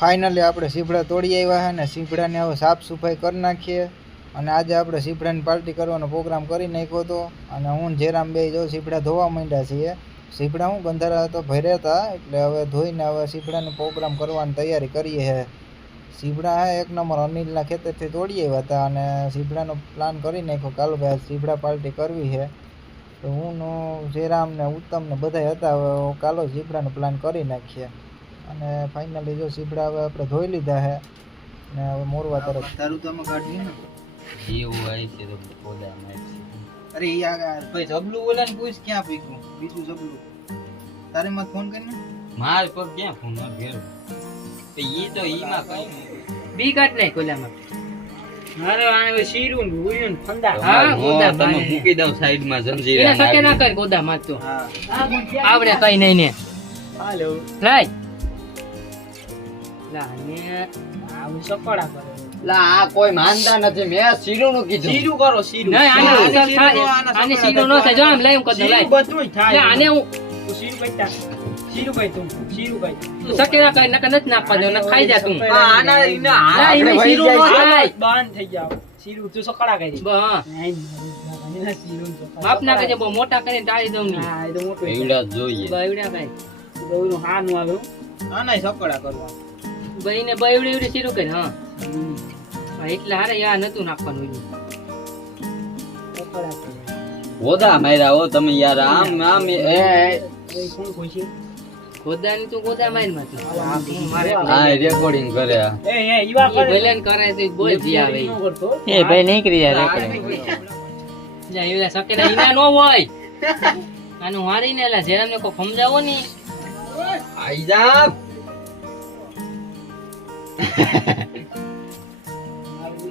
Finally આપણે સીપડા તોડી આવ્યા છે ને સીપડાને હવે સાફ સફાઈ કરી નાખીએ અને આજે આપણે સીપડાની પાર્ટી કરવાનો પ્રોગ્રામ કરી નાખ્યો હતો અને હું જેરામ બે જો સીપડા ધોવા માંડ્યા છીએ સીપડા હું ગંધારા તો ભર્યા હતા એટલે હવે ધોઈને હવે સીપડાનો પ્રોગ્રામ કરવાની તૈયારી કરીએ છે સીપડા હે એક નંબર અનિલના ખેતરથી તોડી આવ્યા હતા અને સીપડાનો પ્લાન કરી નાખ્યો કાલો ભાઈ સીપડા પાર્ટી કરવી છે તો હું જેરામ ને ઉત્તમ ને બધા હતા હવે કાલો સીપડાનો પ્લાન કરી નાખીએ અને ફાઇનલી જો સીપડા હવે આપણે ધોઈ લીધા છે ને હવે મોરવા તરફ તારું તો આમાં કાઢી ને એવું હોય છે તો બોલા મારી અરે યાર ભાઈ જબલું ઓલાને પૂછ ક્યાં પીક્યું બીજું જબલું તારે માં ફોન કરીને માર પર ક્યાં ફોન ઘેર તો ઈ તો ઈમાં કઈ બી કાટ નહીં કોલામાં મારે આને શીરું ભૂર્યું ફંદા હા ગોદા તમે મૂકી દઉં સાઈડ માં જંજીરા એને સકે ના કર ગોદા માં તો હા આવડે કઈ નહીં ને હાલો લાય લા ને આવું સકડા કરે લા આ કોઈ માનતા નથી મે શીરું નું કીધું શીરું કરો શીરું નહીં આને અસર થાય આને શીરું ન થાય જો આમ લઈ કર દો લાય બધું થાય આને હું શીરું કઈતા શીરું કઈ તું શીરું કઈ તું સકે ના કર નકર નથી નાખવા દે ને ખાઈ જા તું આના લા ઈને શીરું ન થાય બંધ થઈ જાવ શીરું તું સકડા કરી હા માપ ના કરે બહુ મોટા કરીને ટાળી દઉં ની હા એ તો મોટો એવડા જોઈએ બૈવડા ભાઈ બહુનું હાનું આલું આના સકડા કરવા ભાઈ ને બૈવડી એવડી શીરું કરે હા એટલે હારે યા નતું નાખવાનું ગોદા માર્યા હો તમે યાર આમ આમ એ કોણ ખુશી ગોદાની તું ગોદા માર માં મારે આ રેકોર્ડિંગ કરે એ ઈવા કરે ભલેન કરે તો બોલ જી આવે એ ભાઈ નીકળી જાય જા એલા સકેરા ઈના નો હોય આનું હારીને એલા જેરામને કો સમજાવો ની આઈ જા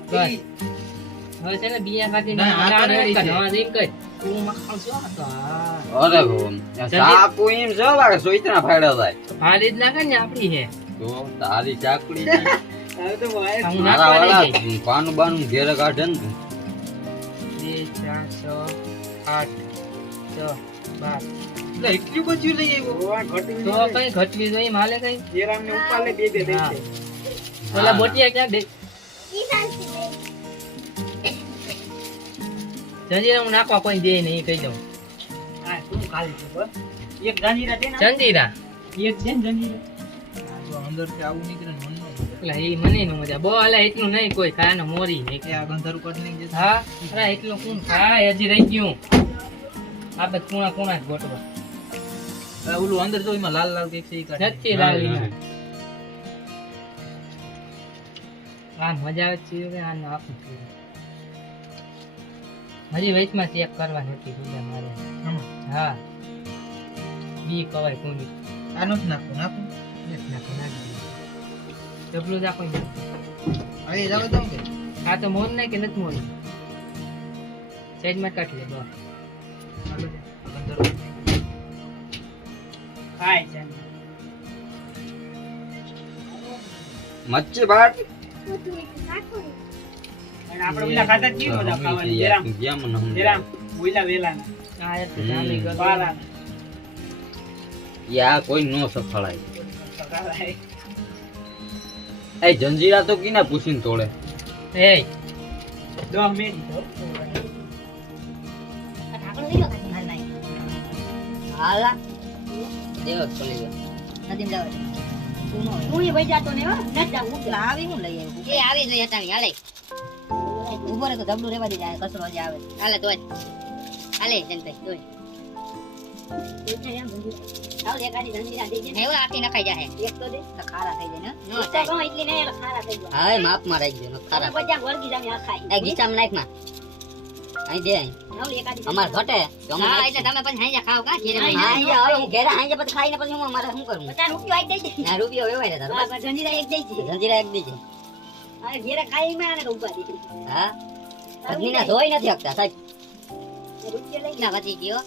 બસ હવે છે ને બિયા કાઢીને આના હા રીંગ કર તું મખાવ છો તો અરે ભગવાન સાપુ એમ જો લાગે સોઈતના ફાડ્યો થાય હારી જ લાગે ને આપડી હે તો તારી ચાકડી હવે તો વાય હું મારા નાખવા વાળા નહીં પાનું બાનું ઘેર કાઢે ને 2 4 6 8 6 12 એટલે એટલું બધું લઈ આવ્યો ઘટી તો કઈ ઘટવી જોઈએ માલે કઈ જેરામ ને ઉપર લે બે બે દે હા. ઓલા બોટિયા ક્યાં દે જંજીરા હું નાખવા કોઈ દે નહીં કહી દઉં હા તું ખાલી છે બસ એક જાનીરા દે ને જંજીરા એક છે ને જાનીરા જો અંદર થી આવું નીકળે ને મનનો એટલે એ મને નો મજા બો અલા એટલું નહીં કોઈ ખાને મોરી નહીં કે આ ગંધારું કટ નહીં જશે હા અરે એટલું કોણ ખાય હજી રહી ગયું આ બધ કોણા કોણા જ ગોટવા ઓલું અંદર જો એમાં લાલ લાલ કેક છે ઈ કાઢ નથી લાવી આ મજા આવે છે કે આ નાખું છું હજી વેચમાં ચેક કરવા નથી ખુદા મારે હા બી કવાય કોની આનો જ નાખો નાખો નથી નાખો નાખી ડબલું રાખો હવે જાવ દઉં કે આ તો મોર નહીં કે નથી મોર સાઈડમાં કાઢી લે બસ હાલો દે ગંધારું ખાય છે મચ્છી ભાટ અને આપણે ઓલા ખાતા જ મજા ખાવાની જેરામ જેમ ન જેરામ ઓલા વેલા આ યાર તો જામી ગયો બારા યા કોઈ નો સફળાય એ જંજીરા તો કીના પૂછીને તોડે એ 10 મિનિટ હાલા દેવ ખોલી ગયો નદીમ જાવ હું એ ભાઈ જાતો ને હો ન જાવ હું આવી હું લઈ આવ્યો એ આવી જોઈએ તાણી હાલે ઉભો રે તો ધબલું રેવા દે જાય કસરો જ આવે હાલે તો હાલે જનભાઈ દોય ચાલ એકાદી જંજીરા દેજે ને એવા આખી નખાઈ જાય એક તો દે તો ખારા થઈ જાય ને નો થાય તો એટલી ને ખારા થઈ જાય હા માપ માં રાખી દે ખારા બધા વળગી જામે આ ખાઈ એ ગીચામ નાખ માં અહીં દે હાલ એકાદી અમાર ઘટે હા એટલે તમે પછી હાંજા ખાઓ કા ઘેરે હાંજા હવે હું ઘેરે હાંજા પછી ખાઈને પછી હું મારે શું કરું 50 રૂપિયા આઈ દેજે ના રૂપિયો વેવાય ને તારો જંજીરા એક દેજે જંજીરા એક દેજે અરે ઘેરે ખાઈ મે આને ઉભા દે હા અગ્નિના ધોઈ નથી હકતા સાહેબ રૂપિયા લઈ ના વધી ગયો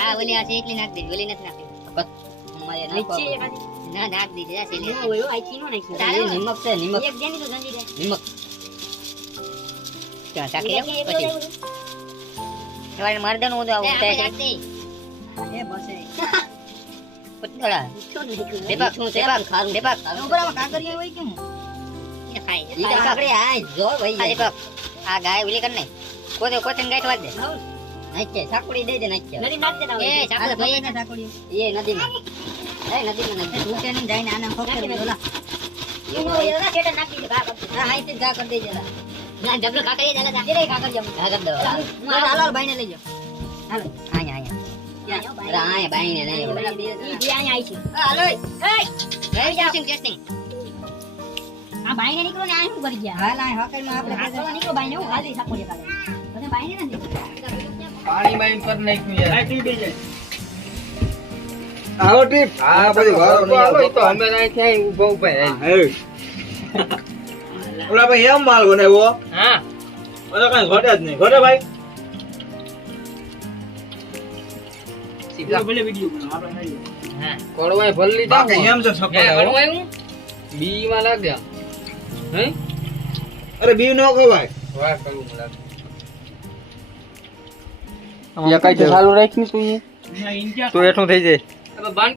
આ ઓલી આ છે એટલી નાખ દે ઓલી નથી નાખી બસ અમારે ના નાખ દીધે આ સેલી ઓયો આઈ કીનો નાખી તારે નિમક છે નિમક એક દેની તો જંજીરા નિમક ક્યાં ચાકી પછી એવાને મરદન હું તો ઉઠે છે એ બસે પતળા દેપા દેપા ખારું દેપા ઉપરમાં કાકરિયા હોય કેમ એ ખાય ઈ કાકરિયા આ જો ભાઈ આ દેપા આ ગાય ઉલી કર ને કોતે કોતન ગાય વાજ દે નાચે સાકડી દે દે નાચે નદી નાચ દે એ સાકડી ભાઈ ને સાકડી એ નદીમાં નાચ તું કે નહીં જાય ને આના ફોકર બોલા ઈ નો એના કેટા નાખી દે હા હાઈ તે ગા કર દે જરા ના ડબલ કાકરિયા જાલા દે રે કાકરિયા ગા કર દે હું હાલો ભાઈ ને લઈ જાઓ હાલો આયા રાય બાઈને નહીં ઈ જે આયા આવી છે હાલો એ ટેસ્ટિંગ આ બાઈને નીકળો ને આ શું કરી ગયા હાલ આ હોકરમાં આપણે હાકવા નીકળો બાઈને હું હાલી સાપોડી કાઢે મને બાઈને નથી પાણી બાઈન પર નાખ્યું યાર નાખી દેજે. આવો ટીપ આ બધી વારો નહીં આવો તો અમે અહીં ક્યાંય ઊભા ઊભા રહે. ઓલા ભાઈ એમ માલ બનાવ્યો હા ઓલા કઈ ઘટે જ નહીં ઘટે ભાઈ હા કડવાય ભલ્લી તા બાકી એમ છે સફળ આવો. કડવાયું બી માં લાગ્યા હે અરે બી નો ખવાય વાહ કડવું લાગે યા કઈ ચાલુ રાખી તું તું એઠું થઈ જાય હવે બંધ